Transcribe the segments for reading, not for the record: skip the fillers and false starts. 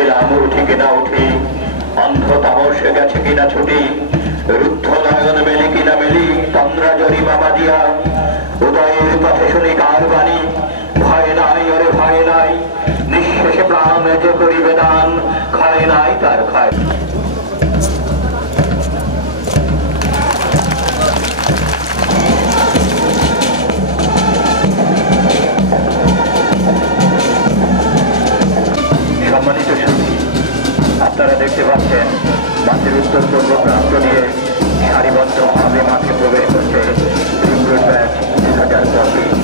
ছিলাম উঠি কিনা উঠি, অন্ধ তামসে গেছে কিনা ছুটি, রুদ্ধ নয়ন মেলি কিনা মেলি, তন্দ্রা জরি বাবা দিয়া উদয়ের পথে শুনি কার বাণী। ভয় নাই ওরে ভয় নাই, নিঃশেষে প্রাণ যে করিবে দান, ক্ষয় নাই তার ক্ষয়। সম্মানিত সুধী, আপনারা দেখতে পাচ্ছেন মাঠের উত্তর পূর্ব প্রান্ত দিয়ে সারিবদ্ধভাবে মাঠে প্রবেশ করছে recruit batch 2024।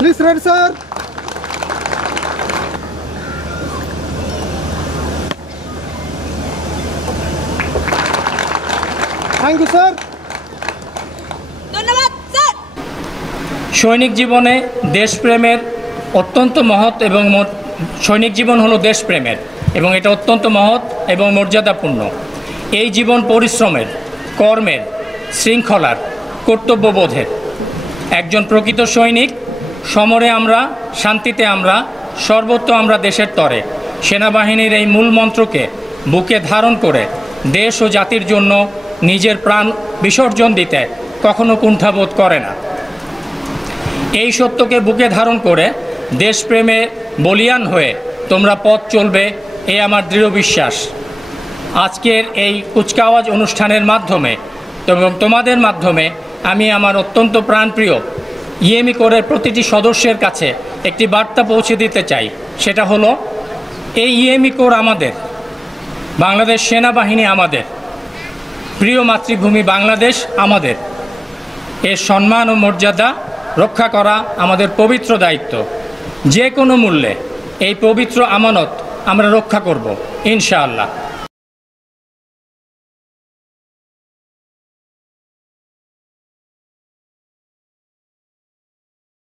Please ready, sir. Thank you, sir. ধন্যবাদ স্যার। সৈনিক জীবনে দেশপ্রেমের অত্যন্ত মহৎ এবং সৈনিক জীবন হলো দেশপ্রেমের এবং এটা অত্যন্ত মহৎ এবং মর্যাদাপূর্ণ। এই জীবন পরিশ্রমের, কর্মের, শৃঙ্খলার, কর্তব্যবোধের। একজন প্রকৃত সৈনিক সমরে আমরা, শান্তিতে আমরা, সর্বত্র আমরা দেশের তরে। সেনাবাহিনীর এই মূল মন্ত্রকে বুকে ধারণ করে দেশ ও জাতির জন্য নিজের প্রাণ বিসর্জন দিতে কখনো কুণ্ঠাবোধ করে না। এই সত্যকে বুকে ধারণ করে দেশপ্রেমে বলীয়ান হয়ে তোমরা পথ চলবে, এ আমার দৃঢ় বিশ্বাস। আজকের এই কুচকাওয়াজ অনুষ্ঠানের মাধ্যমে এবং তোমাদের মাধ্যমে আমি আমার অত্যন্ত প্রাণপ্রিয় ইএমই কোরের প্রতিটি সদস্যের কাছে একটি বার্তা পৌঁছে দিতে চাই। সেটা হলো, এই ইএমই কোর আমাদের, বাংলাদেশ সেনাবাহিনী আমাদের, প্রিয় মাতৃভূমি বাংলাদেশ আমাদের। এর সম্মান ও মর্যাদা রক্ষা করা আমাদের পবিত্র দায়িত্ব। যে কোনো মূল্যে এই পবিত্র আমানত আমরা রক্ষা করব ইনশাআল্লাহ।